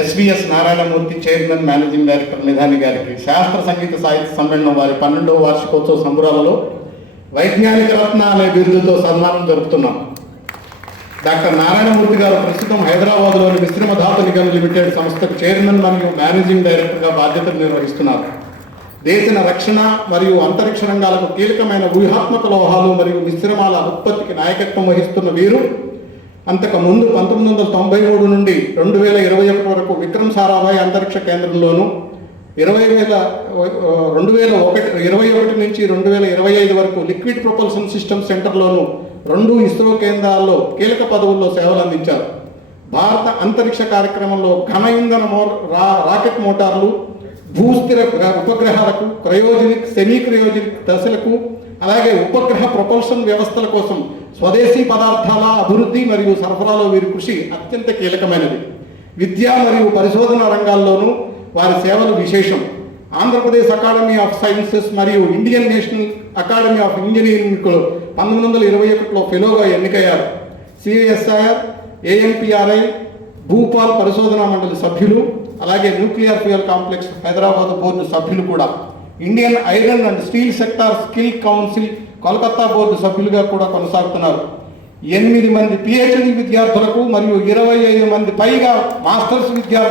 SVS Narayanamurthy chairman managing director నిధాని గారికి శాస్త్ర సంగీత సాహిత్య సమ్మేళనం వారి 12వ వార్షికోత్సవ సంబరాలలో వైజ్ఞానిక రత్న అనే బిరుదుతో సన్మానం జరుపుతున్నాం. డాక్టర్ నారాయణమూర్తి గారు ప్రస్తుతం హైదరాబాద్లోని మిశ్రమ ధాతు నిగమ్ లిమిటెడ్ సంస్థకు చైర్మన్ మరియు మేనేజింగ్ డైరెక్టర్గా బాధ్యతలు నిర్వహిస్తున్నారు. దేశ రక్షణ మరియు అంతరిక్ష రంగాలకు కీలకమైన వ్యూహాత్మక లోహాలు మరియు మిశ్రమాల ఉత్పత్తికి నాయకత్వం వహిస్తున్న వీరు అంతకు ముందు 1993 నుండి 2021 వరకు విక్రమ్ సారాభాయ్ అంతరిక్ష కేంద్రంలోను 2021 నుంచి 2025 వరకు లిక్విడ్ ప్రొపల్షన్ సిస్టమ్ సెంటర్లోను 2 ఇస్రో కేంద్రాల్లో కీలక పదవుల్లో సేవలు అందించారు. భారత అంతరిక్ష కార్యక్రమంలో ఘన ఇంధన రాకెట్ మోటార్లు, భూస్థిర ఉపగ్రహాలకు, క్రయోజనిక్, సెమీ క్రయోజనిక్ దశలకు, అలాగే ఉపగ్రహ ప్రొపల్షన్ వ్యవస్థల కోసం స్వదేశీ పదార్థాల అభివృద్ధి మరియు సరఫరాలో వీరి కృషి అత్యంత కీలకమైనది. విద్య మరియు పరిశోధన రంగాల్లోనూ వారి సేవలు విశేషం. ఆంధ్రప్రదేశ్ అకాడమీ ఆఫ్ సైన్సెస్ మరియు Indian national academy of engineering 1921లో ఫెలోగా ఎన్నికయ్యారు. సిఎస్ఐఆర్, ఏఎంపిఆర్ఐ, భూపాల్ పరిశోధనా మండలి సభ్యులు, అలాగే nuclear fuel complex Hyderabad board సభ్యులు కూడా. Indian iron and steel sector skill council Kolkata board సభ్యులుగా కూడా కొనసాగుతున్నారు. 8 మంది పిహెచ్డి విద్యార్థులకు మరియు 25 మంది పైగా మాస్టర్స్ విద్యార్థులు